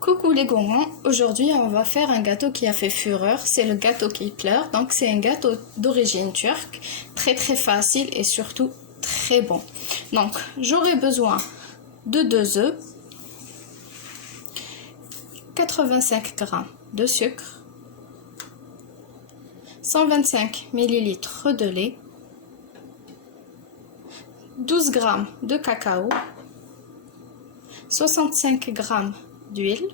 Coucou les gourmands, aujourd'hui on va faire un gâteau qui a fait fureur, c'est le gâteau qui pleure. Donc c'est un gâteau d'origine turque, très facile et surtout très bon. Donc j'aurai besoin de 2 œufs, 85 g de sucre, 125 ml de lait, 12 g de cacao, 65 g d'huile,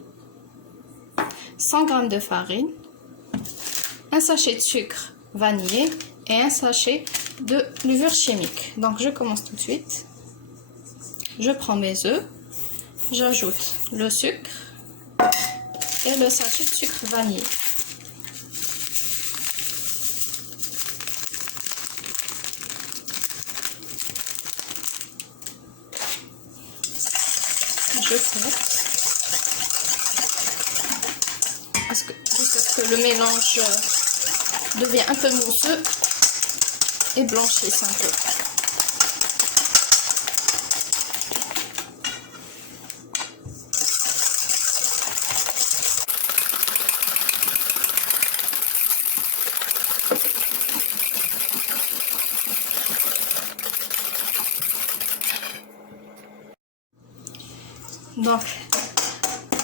100 g de farine, un sachet de sucre vanillé et un sachet de levure chimique. Donc je commence tout de suite. Je prends mes œufs, j'ajoute le sucre et le sachet de sucre vanillé. Je fouette jusqu'à ce que le mélange devient un peu mousseux et blanchisse un peu. Donc,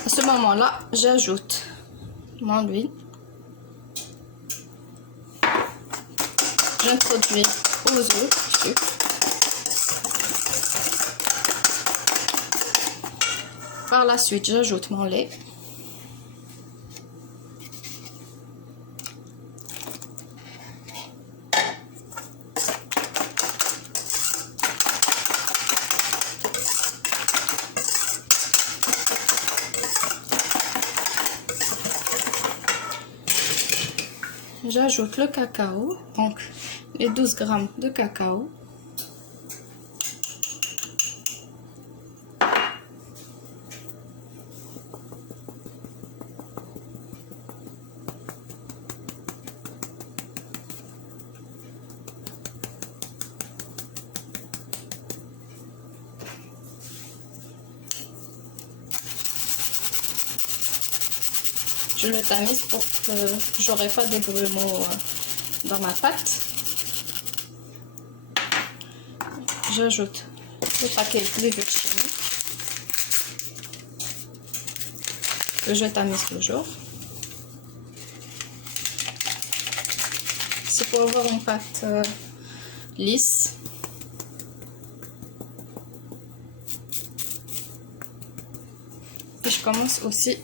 à ce moment-là, j'ajoute mon huile. J'introduis aux œufs le sucre. Par la suite, j'ajoute mon lait. J'ajoute le cacao, donc les 12 g de cacao. Je le tamise pour que j'aurai pas des grumeaux dans ma pâte. J'ajoute le paquet de levure chimique que je tamise toujours. C'est pour avoir une pâte lisse. Et je commence aussi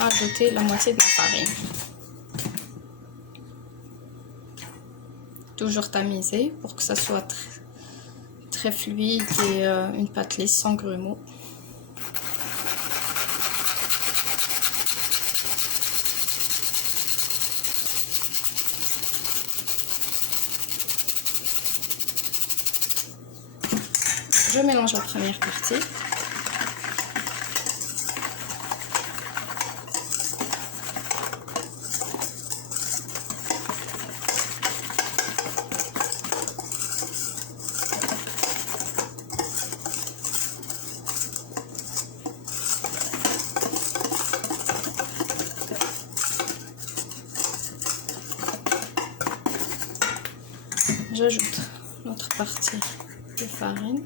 à ajouter la moitié de la farine. Toujours tamiser pour que ça soit très fluide et une pâte lisse sans grumeaux. Je mélange la première partie. J'ajoute notre partie de farine.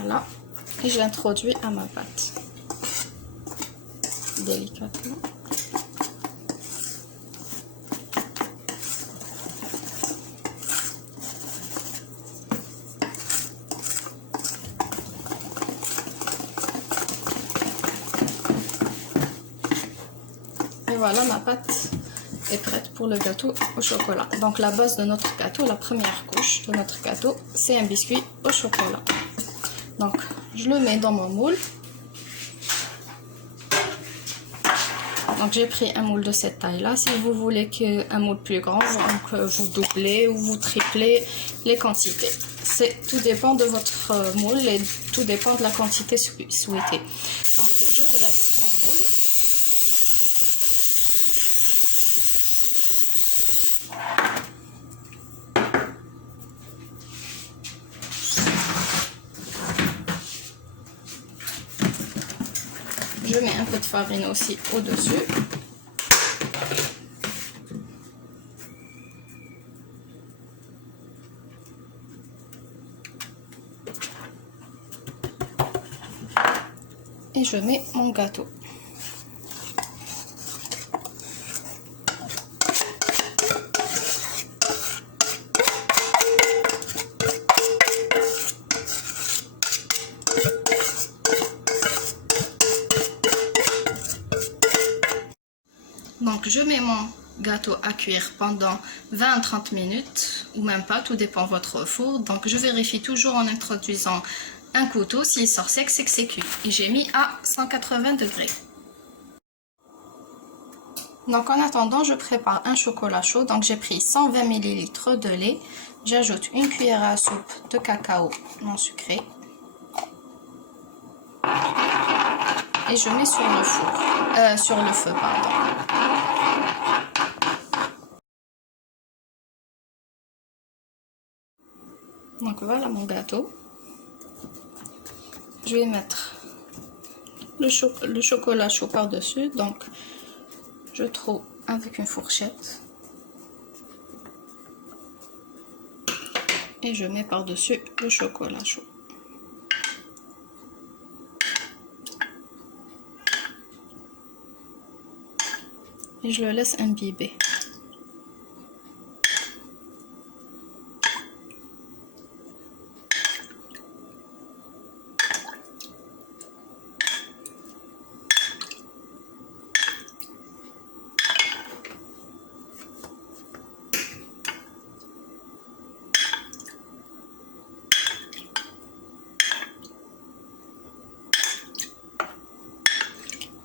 Voilà, et je l'introduis à ma pâte délicatement. Et voilà, ma pâte est prête pour le gâteau au chocolat. Donc la base de notre gâteau, la première couche de notre gâteau, c'est un biscuit au chocolat. Donc je le mets dans mon moule. Donc j'ai pris un moule de cette taille là. Si vous voulez un moule plus grand, donc vous doublez ou vous triplez les quantités. Tout dépend de votre moule et tout dépend de la quantité souhaitée. Donc je dresse mon moule. Je mets un peu de farine aussi au-dessus. Et je mets mon gâteau. Donc je mets mon gâteau à cuire pendant 20 à 30 minutes ou même pas, tout dépend de votre four. Donc je vérifie toujours en introduisant un couteau, s'il sort sec, c'est que c'est cuit. Et j'ai mis à 180 degrés. Donc en attendant, je prépare un chocolat chaud. Donc j'ai pris 120 ml de lait. J'ajoute une cuillère à soupe de cacao non sucré. Et je mets sur le four, sur le feu, pardon. Donc voilà mon gâteau. Je vais mettre le chocolat chaud par-dessus. Donc je trouve avec une fourchette. Et je mets par-dessus le chocolat chaud. Et je le laisse imbiber.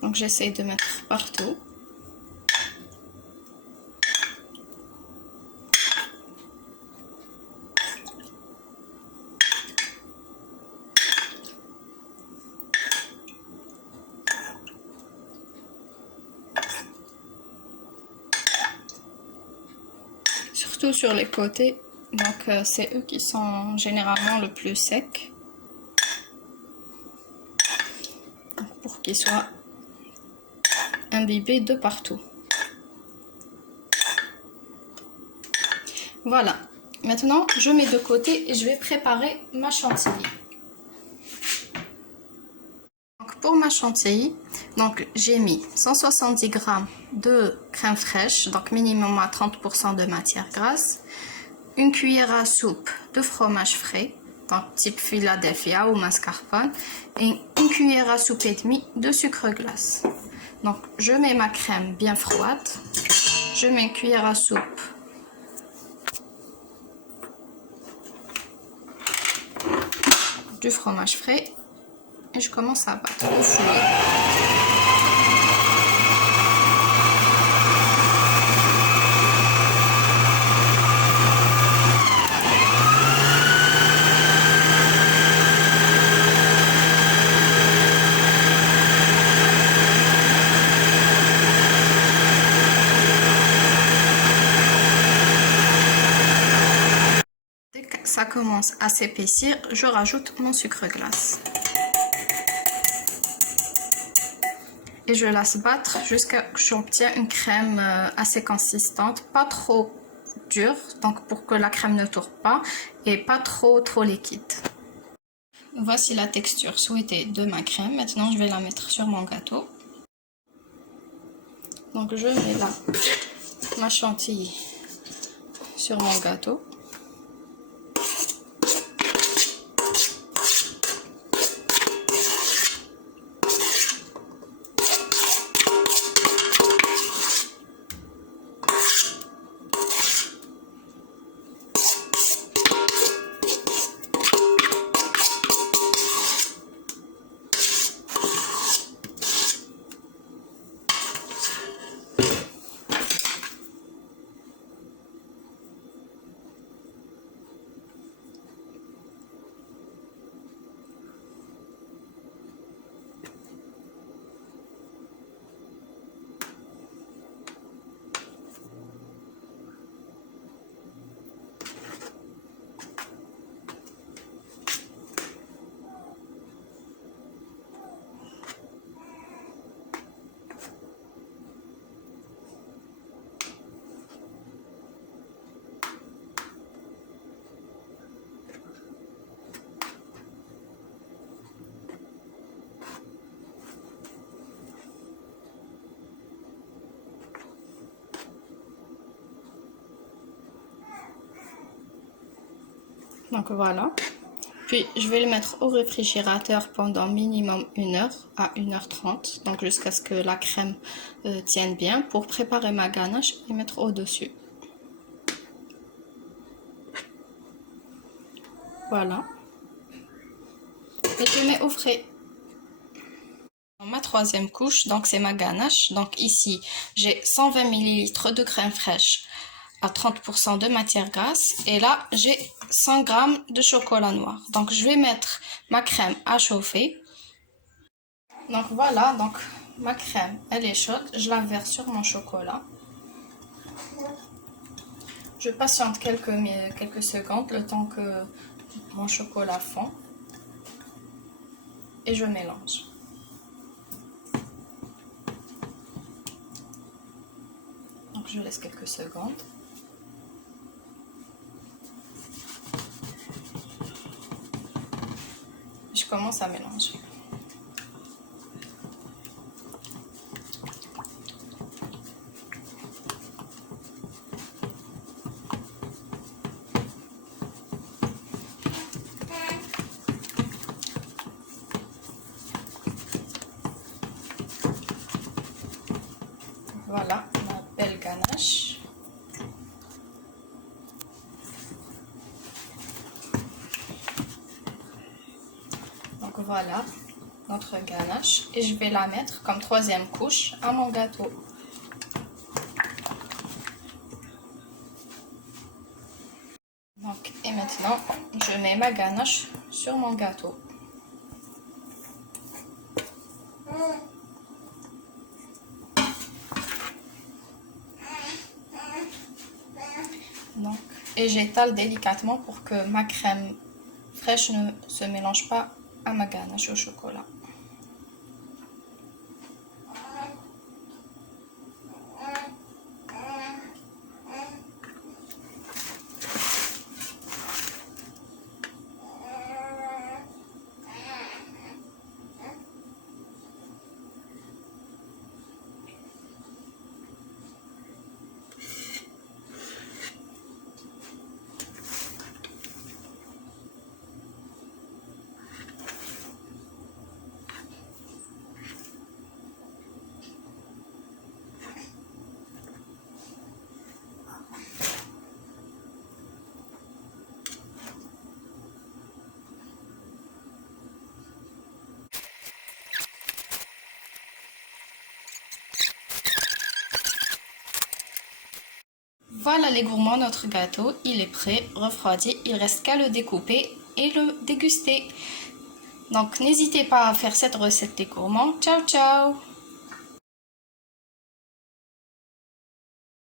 Donc j'essaie de mettre partout. Surtout sur les côtés, donc c'est eux qui sont généralement le plus secs. Pour qu'ils soient imbibés de partout. Voilà. Maintenant, je mets de côté et je vais préparer ma chantilly. Donc, pour ma chantilly, donc j'ai mis 170 g de crème fraîche, donc minimum à 30% de matière grasse, une cuillère à soupe de fromage frais, donc type Philadelphia ou mascarpone, et une cuillère à soupe et demie de sucre glace. Donc je mets ma crème bien froide, je mets une cuillère à soupe du fromage frais et je commence à battre au fouet. Ça commence à s'épaissir, je rajoute mon sucre glace. Et je laisse battre jusqu'à ce que j'obtienne une crème assez consistante, pas trop dure, donc pour que la crème ne tourne pas, et pas trop liquide. Voici la texture souhaitée de ma crème. Maintenant, je vais la mettre sur mon gâteau. Donc, je mets là ma chantilly sur mon gâteau. Donc voilà. Puis je vais le mettre au réfrigérateur pendant minimum 1 heure à 1h30. Donc jusqu'à ce que la crème tienne bien pour préparer ma ganache et mettre au-dessus. Voilà. Et je mets au frais. Ma troisième couche, donc c'est ma ganache. Donc ici, j'ai 120 ml de crème fraîche à 30% de matière grasse. Et là, j'ai 100 g de chocolat noir. Donc je vais mettre ma crème à chauffer. Donc voilà, donc ma crème, elle est chaude. Je la verse sur mon chocolat. Je patiente quelques secondes, le temps que mon chocolat fond. Et je mélange. Donc je laisse quelques secondes. Je commence à mélanger. Voilà ma belle ganache. Donc voilà notre ganache et je vais la mettre comme troisième couche à mon gâteau. Donc, et maintenant, je mets ma ganache sur mon gâteau. Donc, et j'étale délicatement pour que ma crème fraîche ne se mélange pas à ma ganache au chocolat. Voilà les gourmands, notre gâteau, il est prêt, refroidi, il reste qu'à le découper et le déguster. Donc n'hésitez pas à faire cette recette les gourmands. Ciao ciao!